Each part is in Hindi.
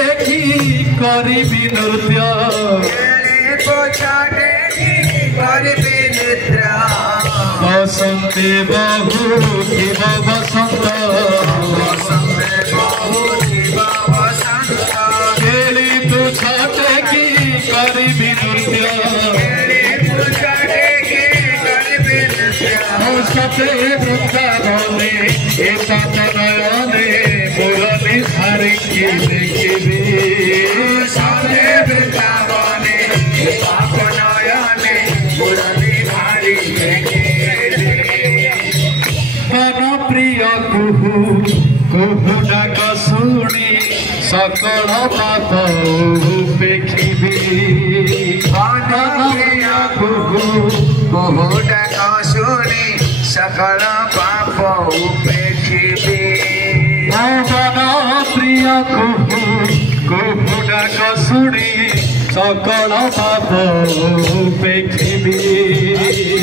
देखी करिबी नृत्य बसंते बहु शिव बसंत खेली तू छाटे की करिबी नृत्य सते वृंदावने ए सात नयने मुरली धारी के देखिबी सते वृंदावने ए सात नयने मुरली धारी मन प्रिय कुहू कुहू डाक शुणी सकल पाप उपेक्षिबी मन प्रिय कुहू कुहू डाक शुणी सकल पाप उपेक्षिबी मन प्रिय कुहू कुहू डाक शुणी सकल पाप उपेक्षिबी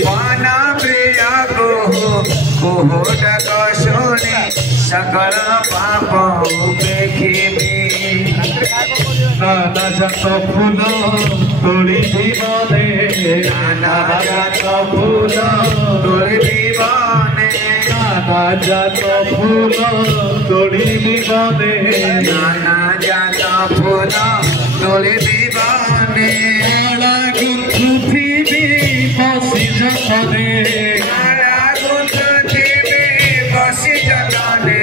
मन प्रिय कुहू कुहू डाक शुणी सकल पाप उपेक्षिबी नाना जात फूल तोड़ी दीवाने नाना जात फूल तोड़ी दीवाने नाना जात फूल तोड़ी दीवाने नाना जात फूल तोड़ी दीवाने आला गुंथु थीबी बसी जतने आला गुंथु थीबी बसी जतने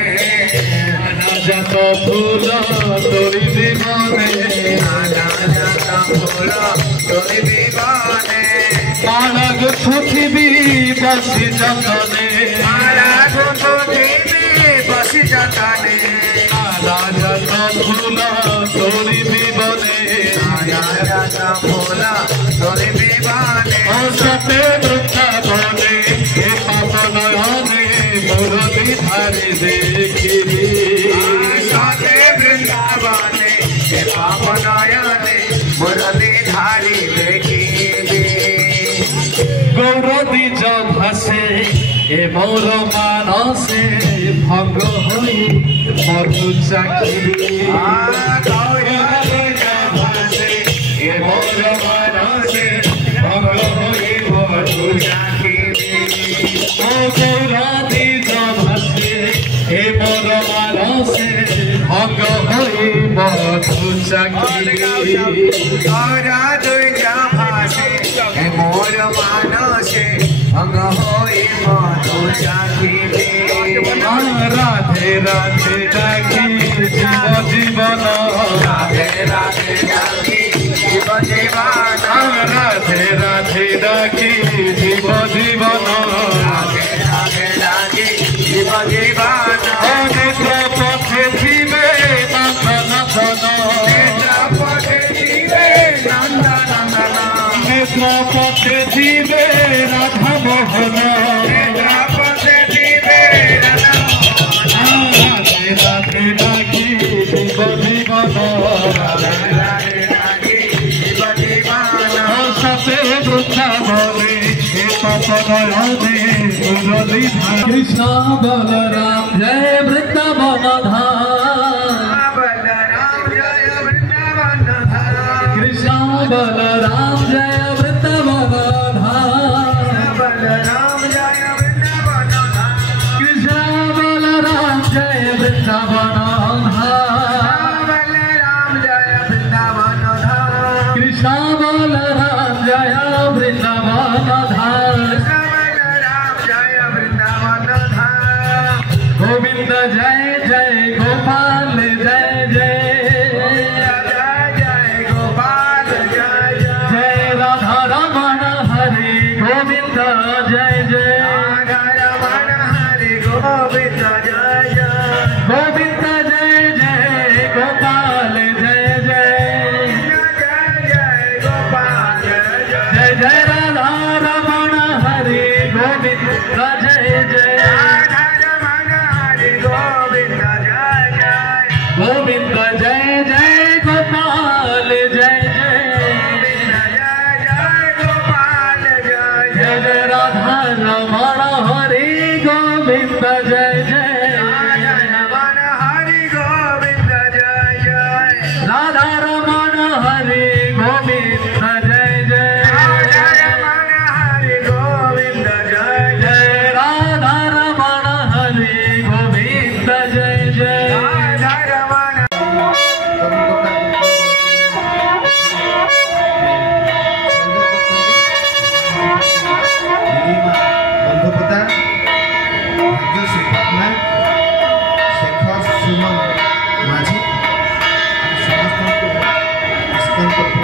नाना जात फूल तोड़ी दीवाने नाना जात फूल तोड़ी दीवाने आला गुंथु थीबी बसी जतने आला गुंथु थीबी बसी जतने नाना जात फूल तोड़ी दीवाने नाना जात फूल तोड़ी दीवाने सते वृंदावने ए पाप नयने मुरली धारी देखिबी सते वृंदावने ए पाप नयने मुरली धारी देखिबी गौर द्विज भासे ए मोर मानसे भंग होई मधु चाखिबी गौर द्विज भासे ए मोर मानसे भंग होई मधु चाखिबी ओ गौर द्विज भासे ए मोर मानसे भंग होई मधु चाखिबी गौर द्विज भासे ए मोर मानसे भंग होई मधु चाखिबी राधे राधे डाकी जीव जीवन राधे राधे डाकी जीव जीवन राधे राधे डाकी जीव जीवन राधे राधे डाकी जीव जीवन नेत्र पथे थीबे नंदन नेत्र पथे थीबे नंदन नेत्र पथे थीबे राधा मोहन नेत्र पथे थीबे राधा राधे राधे डाकी जीव जीवन राधे राधे डाकी जीव जीवन सते वृंदावने ए पाप नयने मुरली धारी कृष्ण बलराम जय वृंदावन धाम बलराम जय वृंदावन धाम कृष्ण बलराम जय वृंदावन धाम बलराम जय वृंदावन धाम कृष्ण बलराम जय वृंदावन धाम बलराम जय वृंदावन धाम कृष्ण बलराम जय वृंदावन धाम बलराम जय वृंदावन धाम गोविंद जय जय गोपाल जय जय जय जय गोपाल जय जय नृत्य